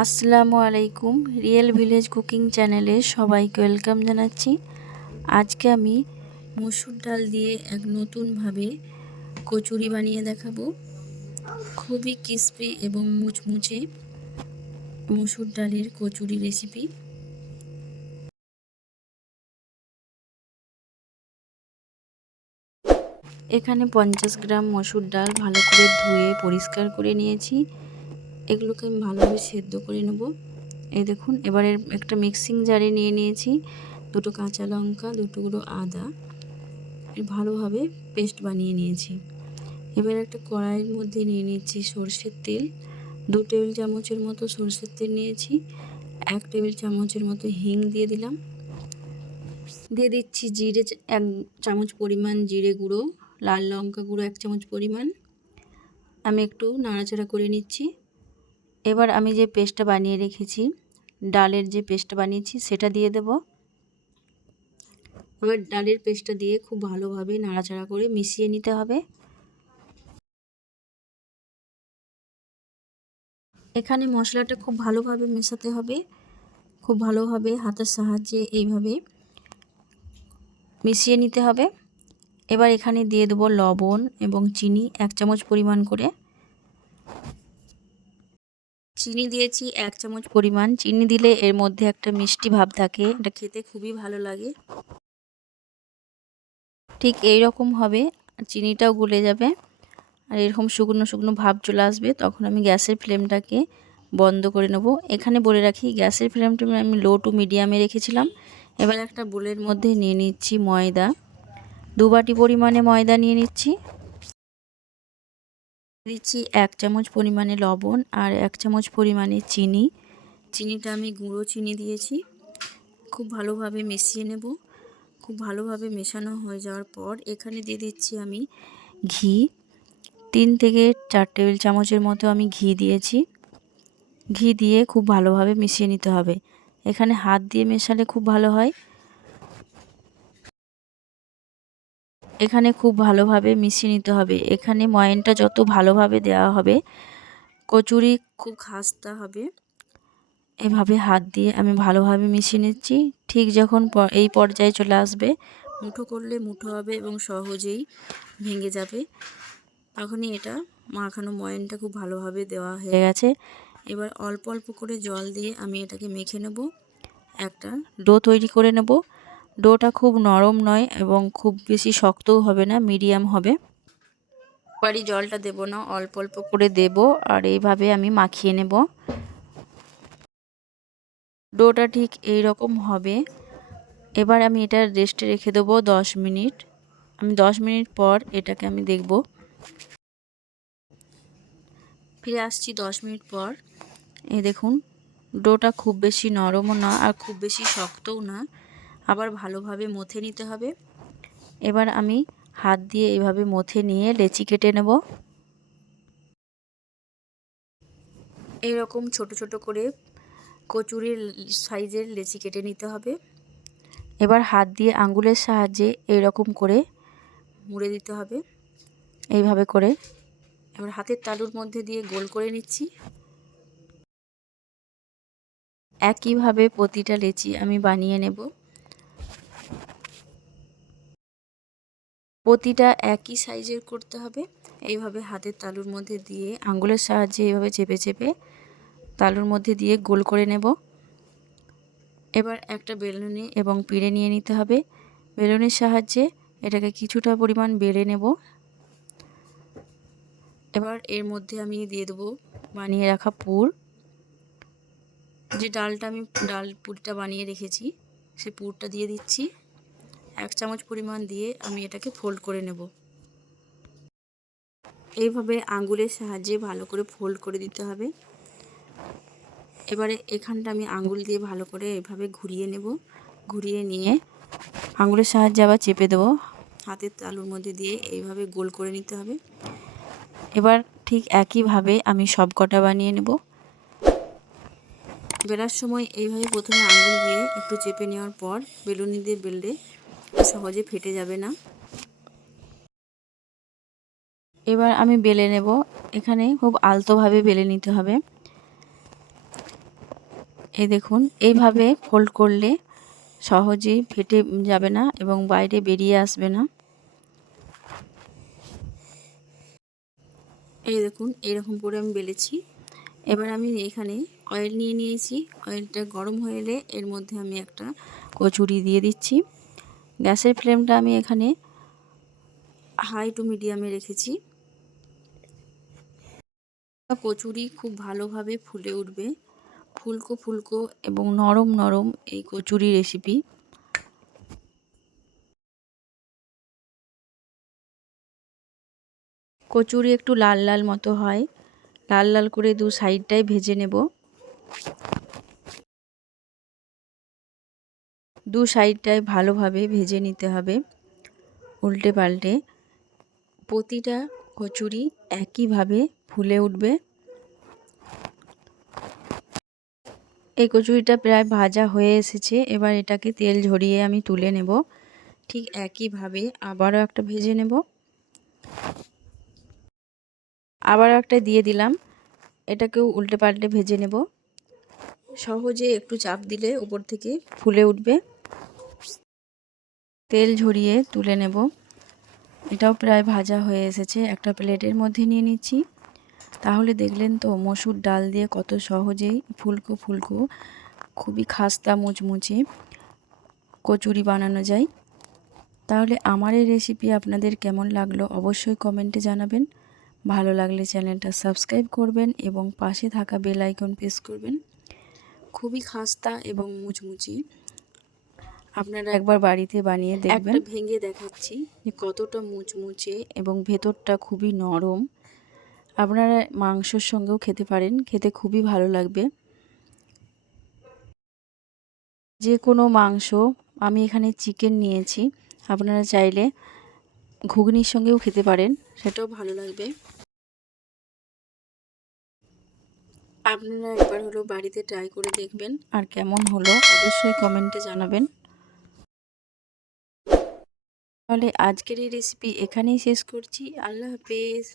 আসসালামু আলাইকুম, real village cooking চ্যানেলে সবাইকে ওয়েলকাম জানাচ্ছি। আজকে আমি মসুর ডাল দিয়ে এক নতুনভাবে কচুরি বানিয়ে দেখাবো। খুবই ক্রিস্পি এবং মুচমুচে মসুর ডালের কচুরি রেসিপি। এখানে পঞ্চাশ গ্রাম মসুর ডাল ভালো করে ধুয়ে পরিষ্কার করে নিয়েছি। এগুলোকে আমি ভালোভাবে সেদ্ধ করে নেব। এই দেখুন, এবারে একটা মিক্সিং জারে নিয়ে নিয়েছি। দুটো কাঁচা লঙ্কা দুটুকরো আদা ভালোভাবে পেস্ট বানিয়ে নিয়েছি। এবার একটা কড়াইয়ের মধ্যে নিয়ে নিয়েছি সর্ষের তেল। দু টেবিল চামচের মতো সর্ষের তেল নিয়েছি। এক টেবিল চামচের মতো হিং দিয়ে দিলাম। দিয়ে দিচ্ছি জিরে এক চামচ পরিমাণ জিরে গুঁড়ো, লাল লঙ্কা গুঁড়ো এক চামচ পরিমাণ। আমি একটু নাড়াচাড়া করে নিচ্ছি। এবার আমি যে পেস্টটা বানিয়ে রেখেছি, ডালের যে পেস্টটা বানিয়েছি সেটা দিয়ে দেব। এবার ডালের পেস্টটা দিয়ে খুব ভালোভাবে নাড়াচাড়া করে মিশিয়ে নিতে হবে। এখানে মশলাটা খুব ভালোভাবে মেশাতে হবে। খুব ভালোভাবে হাতের সাহায্যে এইভাবে মিশিয়ে নিতে হবে। এবার এখানে দিয়ে দেবো লবণ এবং চিনি এক চামচ পরিমাণ করে। চিনি দিয়েছি, এক চামচ পরিমাণ। চিনি দিলে এর মধ্যে একটা মিষ্টি ভাব থাকে, এটা খেতে খুবই ভালো লাগে। ঠিক এই রকম হবে চিনিটাও গলে যাবে। আর এরকম শুকনো শুকনো ভাব চলে আসবে, তখন আমি গ্যাসের ফ্লেমটাকে বন্ধ করে নেব। এখানে বলে রাখি, গ্যাসের ফ্লেমটা আমি লো টু মিডিয়ামে রেখেছিলাম। এবার একটা বোলের মধ্যে নিয়ে নিচ্ছি ময়দা। দু বাটি পরিমাণে ময়দা নিয়ে নিচ্ছি। দিচ্ছি এক চামচ পরিমাণে লবণ আর এক চামচ পরিমাণে চিনি। চিনিটা আমি গুঁড়ো চিনি দিয়েছি। খুব ভালোভাবে মিশিয়ে নেব। খুব ভালোভাবে মেশানো হয়ে যাওয়ার পর এখানে দিয়ে দিচ্ছি আমি ঘি। তিন থেকে চার টেবিল চামচের মতো আমি ঘি দিয়েছি। ঘি দিয়ে খুব ভালোভাবে মিশিয়ে নিতে হবে। এখানে হাত দিয়ে মেশালে খুব ভালো হয়। এখানে খুব ভালোভাবে মিশিয়ে নিতে হবে। এখানে ময়নটা যত ভালোভাবে দেওয়া হবে, কচুরি খুব খাস্তা হবে। এভাবে হাত দিয়ে আমি ভালোভাবে মিশিয়ে নিচ্ছি। ঠিক যখন এই পর্যায়ে চলে আসবে, মুঠো করলে মুঠো হবে এবং সহজেই ভেঙে যাবে। তখনই এটা মাখানো ময়নটা খুব ভালোভাবে দেওয়া হয়ে গেছে। এবার অল্প অল্প করে জল দিয়ে আমি এটাকে মেখে নেব। একটা ডো তৈরি করে নেব। ডোটা খুব নরম নয় এবং খুব বেশি শক্তও হবে না, মিডিয়াম হবে। বাড়ি জলটা দেব না, অল্প অল্প করে দেব আর এইভাবে আমি মাখিয়ে নেব। ডোটা ঠিক এই রকম হবে। এবার আমি এটা রেস্টে রেখে দেবো দশ মিনিট। আমি দশ মিনিট পর এটাকে আমি দেখব। ফিরে আসছি দশ মিনিট পর। এই দেখুন, ডোটা খুব বেশি নরমও না আর খুব বেশি শক্তও না। আবার ভালোভাবে মথে নিতে হবে। এবার আমি হাত দিয়ে এভাবে মথে নিয়ে লেচি কেটে নেব। এইরকম ছোট ছোট করে কচুরির সাইজের লেচি কেটে নিতে হবে। এবার হাত দিয়ে আঙ্গুলের সাহায্যে এইরকম করে মুড়ে দিতে হবে। এইভাবে করে এবার হাতের তালুর মধ্যে দিয়ে গোল করে নিচ্ছি। একইভাবে প্রতিটা লেচি আমি বানিয়ে নেব। প্রতিটা একই সাইজের করতে হবে। এইভাবে হাতের তালুর মধ্যে দিয়ে আঙ্গুলের সাহায্যে এইভাবে চেপে চেপে তালুর মধ্যে দিয়ে গোল করে নেব। এবার একটা বেলুনি এবং পিড়ে নিয়ে নিতে হবে। বেলুনের সাহায্যে এটাকে কিছুটা পরিমাণ বেড়ে নেব। এবার এর মধ্যে আমি দিয়ে দেবো বানিয়ে রাখা পুর। যে ডালটা আমি, ডাল পুরটা বানিয়ে রেখেছি, সে পুরটা দিয়ে দিচ্ছি। এক চামচ পরিমাণ দিয়ে আমি এটাকে ফোল্ড করে নেব। এইভাবে আঙ্গুলের সাহায্যে ভালো করে ফোল্ড করে দিতে হবে। এবারে এখানটা আমি আঙ্গুল দিয়ে ভালো করে এভাবে ঘুরিয়ে নেব। ঘুরিয়ে নিয়ে আঙ্গুলের সাহায্যে আবার চেপে দেবো। হাতের তালুর মধ্যে দিয়ে এইভাবে গোল করে নিতে হবে। এবার ঠিক একইভাবে আমি সব কটা বানিয়ে নেব। বেলার সময় এইভাবে প্রথমে আঙ্গুল দিয়ে একটু চেপে নেওয়ার পর বেলুনি দিয়ে বেললে সহজে ফেটে যাবে না। এবার আমি বেলে নেব। এখানে খুব আলতোভাবে বেলে নিতে হবে। এই দেখুন এইভাবে ফোল্ড করলে সহজেই ফেটে যাবে না এবং বাইরে বেরিয়ে আসবে না। এই দেখুন এরকম করে আমি বেলেছি। এবার আমি এখানে অয়েল নিয়ে নিয়েছি। অয়েলটা গরম হয়ে এলে এর মধ্যে আমি একটা কচুরি দিয়ে দিচ্ছি। গ্যাসের ফ্লেমটা আমি এখানে হাই টু মিডিয়ামে রেখেছি। কচুরি খুব ভালোভাবে ফুলে উঠবে। ফুলকো ফুলকো এবং নরম নরম এই কচুরি রেসিপি কচুরি একটু লাল লাল মতো হয়। লাল লাল করে দু সাইডটাই ভেজে নেব। দু সাইডটায় ভালোভাবে ভেজে নিতে হবে উল্টে পাল্টে। প্রতিটা কচুরি একইভাবে ফুলে উঠবে। এই কচুরিটা প্রায় ভাজা হয়ে এসেছে, এবার এটাকে তেল ঝরিয়ে আমি তুলে নেব। ঠিক একইভাবে আবারও একটা ভেজে নেব। আবারও একটা দিয়ে দিলাম। এটাকেও উল্টে পাল্টে ভেজে নেব। সহজে একটু চাপ দিলে উপর থেকে ফুলে উঠবে। তেল ঝরিয়ে তুলে নেব। এটাও প্রায় ভাজা হয়ে এসেছে। একটা প্লেটের মধ্যে নিয়ে নিচ্ছি। তাহলে দেখলেন তো মসুর ডাল দিয়ে কত সহজেই ফুলকো ফুলকো, খুবই খাস্তা মুচমুচে কচুরি বানানো যায়। তাহলে আমার এই রেসিপি আপনাদের কেমন লাগল অবশ্যই কমেন্টে জানাবেন। ভালো লাগলে চ্যানেলটা সাবস্ক্রাইব করবেন এবং পাশে থাকা বেল আইকন প্রেস করবেন। খুবই খাস্তা এবং মুচমুচি। আপনারা একবার বাড়িতে বানিয়ে দেখবেন। ভেঙে দেখাচ্ছি যে কতটা মুচমুচে এবং ভেতরটা খুবই নরম। আপনারা মাংসর সঙ্গেও খেতে পারেন খেতে খুবই ভালো লাগবে। যে কোনো মাংস আমি এখানে চিকেন নিয়েছি আপনারা চাইলে ঘুগনির সঙ্গেও খেতে পারেন সেটাও ভালো লাগবে। আপনারা একবার হলো বাড়িতে ট্রাই করে দেখবেন। আর কেমন হলো অবশ্যই কমেন্টে জানাবেন। তাহলে আজকের এই রেসিপি এখানেই শেষ করছি। আল্লাহ হাফেজ।